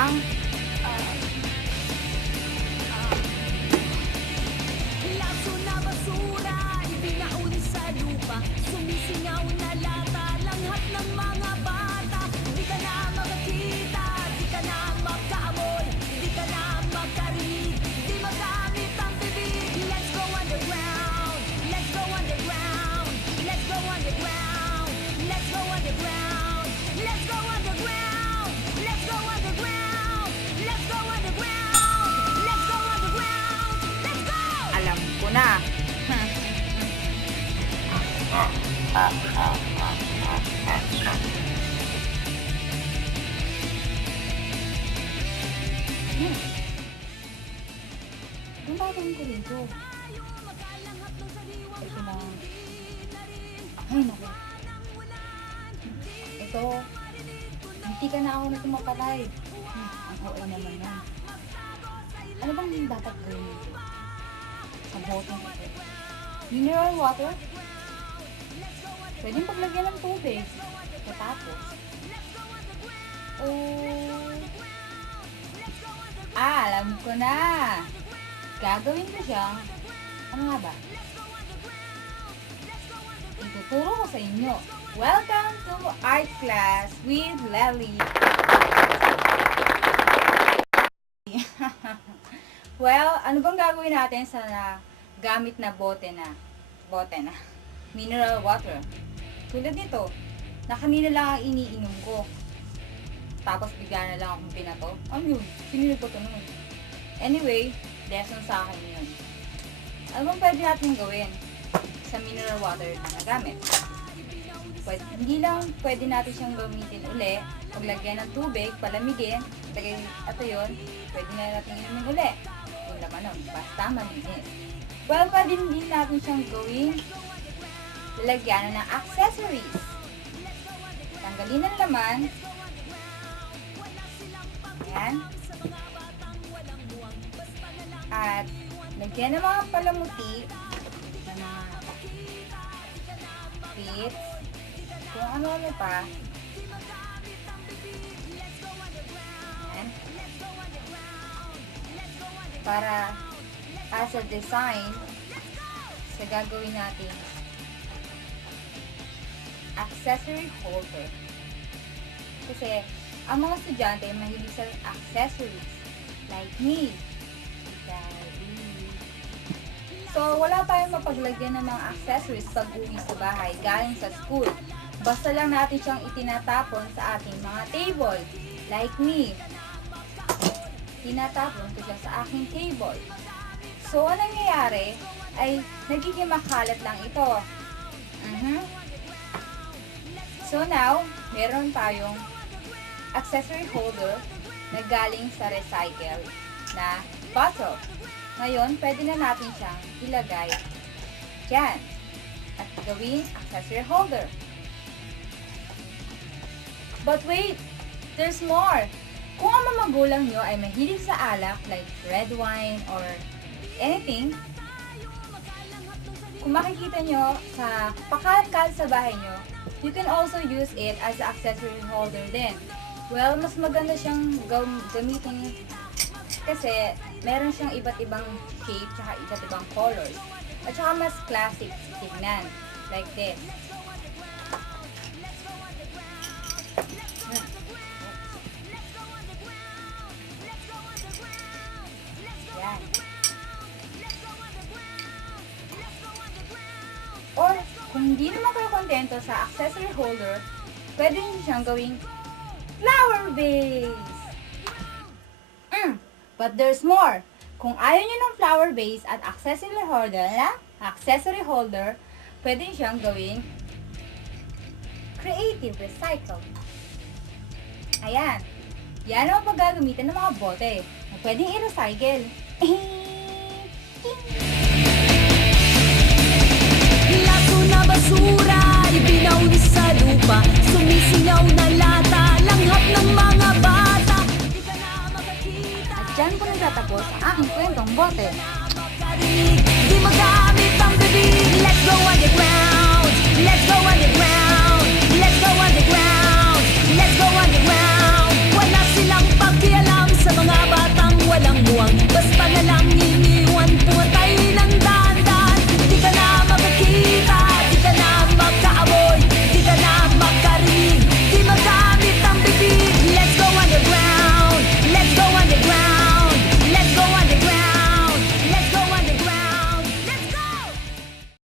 ang Laso na basura, ibinaon sa lupa. Sumisingaw na lata, langhap ng mga bata. Di ka na makakita, di ka na makaamoy, di ka na makarinig, di magamit ang bibig. Let's go underground, let's go underground, let's go underground, let's go underground, let's go underground, let's go underground, let's go underground, let's go underground, let's go! alam ko na. Ano ba gawin ko dito? Ito na. Ay, naku. Ito. Hindi ka na ako na tumapatay. Ang OA naman yan. Ano bang dapat gawin dito? Sa botong ito. Mineral water? Pwedeng paglagyan ng tubig. Tapos. Oh. Alam ko na. Gagawin ko siyang, ano nga ba? Ituturo ko sa inyo. Welcome to art class with Lely. Well, ano bang gagawin natin sa gamit na bote na mineral water? Tulad nito, na kanina lang ang iniinom ko. Tapos bigla na lang akong binato. Ano yun? Pinili ko ito nun. Anyway, lesson sa akin yun. Ano bang pwede natin gawin sa mineral water na nagamit? Hindi lang pwede natin siyang gamitin uli. Paglagyan ng tubig, palamigin, ito yun, pwede na natin inumin uli. Yung laman nun, basta malinis. Well, pwede din natin siyang gawin lalagyan ng accessories. Tanggalin ang laman. Ayan. At lagyan ng mga palamuti na mga bits, kung ano-ano pa. Ayan. Para as a design sa gagawin natin accessory holder. Kasi ang mga estudyante mahilig sa accessories like me. So, wala tayong mapaglagyan ng mga accessories pag uwi sa bahay galing sa school. Basta lang natin siyang itinatapon sa ating mga table. Like me. Tinatapon ko siya sa aking table. So, ang nangyayari ay nagiging makalat lang ito. So, now, meron tayong accessory holder na galing sa recycle na bottle. Ngayon, pwede na natin siyang ilagay dyan at gawing accessory holder. But wait, there's more! Kung ang mga magulang nyo ay mahilig sa alak like red wine or anything, kung makikita nyo sa pakalkal sa bahay nyo, you can also use it as an accessory holder din. Well, mas maganda siyang gamitin kasi meron siyang iba't ibang shape tsaka iba't ibang colors. At saka mas classic tignan. Like this. Yan. Or, kung hindi naman kayo kontento sa accessory holder, pwede nyo siyang gawing flower vase. But there's more. Kung ayaw nyo ng flower vase at accessory holder, pwede nyo siyang gawing creative recycle. Ayan. Yan ang paggagamitan ng mga bote na pwedeng i-recycle. Laso na basura, ibinaon sa lupa. Sumisingaw na lata, langhap ng mga bata. Di ka na makakita, At dyan po nagtatapos ang aking kwentong bote. di magamit ang bibig. Let's go underground.